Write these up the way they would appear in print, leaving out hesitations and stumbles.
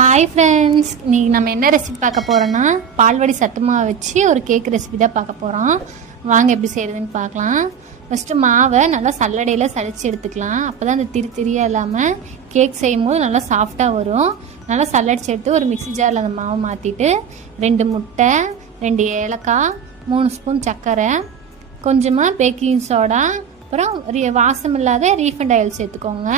Hi friends, இன்றைக்கி நம்ம என்ன ரெசிபி பார்க்க போகிறோன்னா பால்வாடி சத்து மாவை வச்சு ஒரு கேக் ரெசிபி தான் பார்க்க போகிறோம். வாங்க எப்படி செய்கிறதுன்னு பார்க்கலாம். ஃபஸ்ட்டு மாவை நல்லா சல்லடையில் சளிச்சு எடுத்துக்கலாம். அப்போ தான் அந்த திரியாக இல்லாமல் கேக் செய்யும் போது நல்லா சாஃப்டாக வரும். நல்லா சல்லடிச்சு எடுத்து ஒரு மிக்ஸி ஜாரில் அந்த மாவை மாற்றிட்டு 2 முட்டை, 2 ஏலக்காய், 3 ஸ்பூன் சர்க்கரை, கொஞ்சமாக பேக்கிங் சோடா, அப்புறம் வாசம் இல்லாத ரீஃபண்ட் ஆயில் சேர்த்துக்கோங்க.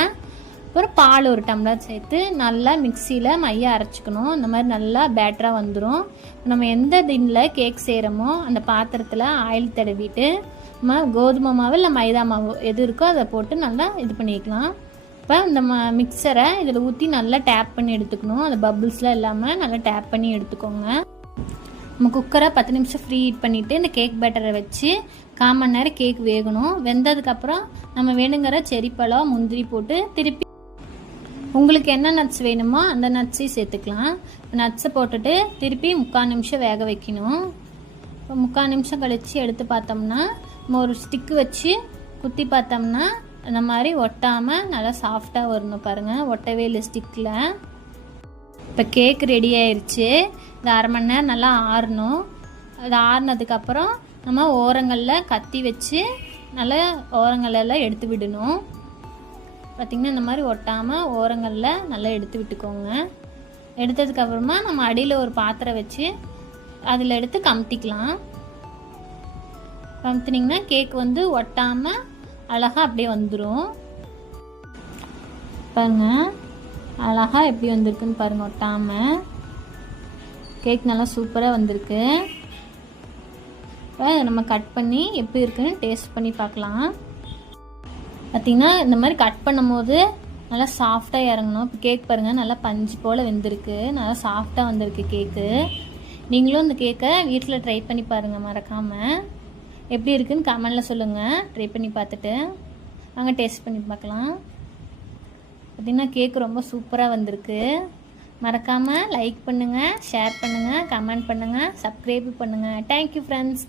அப்புறம் பால் 1 டம்ளர் சேர்த்து நல்லா மிக்சியில் மைய அரைச்சிக்கணும். இந்த மாதிரி நல்லா பேட்டராக வந்துடும். நம்ம எந்த தின்னில் கேக் செய்கிறோமோ அந்த பாத்திரத்தில் ஆயில் தடவிட்டு நம்ம கோதுமை மாவு இல்லை மைதா மாவு எது இருக்கோ அதை போட்டு நல்லா இது பண்ணிக்கலாம். இப்போ இந்த மிக்சரை இதில் ஊற்றி நல்லா டேப் பண்ணி எடுத்துக்கணும். அந்த பபிள்ஸ்லாம் இல்லாமல் நல்லா டேப் பண்ணி எடுத்துக்கோங்க. நம்ம குக்கரை 10 நிமிஷம் ஃப்ரீ ஹீட் பண்ணிவிட்டு இந்த கேக் பேட்டரை வச்சு 1/4 மணி நேரம் கேக் வேகணும். வெந்ததுக்கப்புறம் நம்ம வேணுங்கிற செரி பழம், முந்திரி போட்டு திருப்பி உங்களுக்கு என்ன நட்ஸ் வேணுமோ அந்த நட்ஸையும் சேர்த்துக்கலாம். நட்ஸை போட்டுட்டு திருப்பி 3/4 நிமிஷம் வேக வைக்கணும். இப்போ 3/4 நிமிஷம் கழித்து எடுத்து பார்த்தோம்னா நம்ம ஒரு ஸ்டிக்கு வச்சு குத்தி பார்த்தோம்னா அந்த மாதிரி ஒட்டாமல் நல்லா சாஃப்டாக வரணும். பாருங்கள், ஒட்டவே இல்லை ஸ்டிக்கில். இப்போ கேக் ரெடி ஆயிடுச்சு. இது 1/2 மணி நேரம் நல்லா ஆறணும். அது ஆறுனதுக்கப்புறம் நம்ம ஓரங்களில் கத்தி வச்சு நல்லா ஓரங்களெல்லாம் எடுத்து விடணும். பார்த்திங்கன்னா இந்த மாதிரி ஒட்டாமல் ஓரங்களில் நல்லா எடுத்து விட்டுக்கோங்க. எடுத்ததுக்கப்புறமா நம்ம அடியில் ஒரு பாத்திரம் வச்சு அதில் எடுத்து கமுத்திக்கலாம். கமுத்தினிங்கன்னா கேக் வந்து ஒட்டாமல் அழகாக அப்படியே வந்துடும். பாருங்கள், அழகாக எப்படி வந்திருக்குன்னு பாருங்கள். ஒட்டாமல் கேக் நல்லா சூப்பராக வந்திருக்கு. இப்போ நம்ம கட் பண்ணி எப்படி இருக்குன்னு டேஸ்ட் பண்ணி பார்க்கலாம். பார்த்திங்கன்னா இந்த மாதிரி கட் பண்ணும் போது நல்லா சாஃப்டாக இறங்கணும். இப்போ கேக் பாருங்கள், நல்லா பஞ்சு போல் வெந்திருக்கு. நல்லா சாஃப்டாக வந்திருக்கு கேக்கு. நீங்களும் இந்த கேக்கை வீட்டில் ட்ரை பண்ணி பாருங்கள் மறக்காமல். எப்படி இருக்குன்னு கமெண்டில் சொல்லுங்கள். ட்ரை பண்ணி பார்த்துட்டு வாங்க டேஸ்ட் பண்ணி பார்க்கலாம். பார்த்திங்கன்னா கேக் ரொம்ப சூப்பராக வந்திருக்கு. மறக்காமல் லைக் பண்ணுங்கள், ஷேர் பண்ணுங்கள், கமெண்ட் பண்ணுங்கள், சப்ஸ்கிரைப் பண்ணுங்கள். Thank you friends.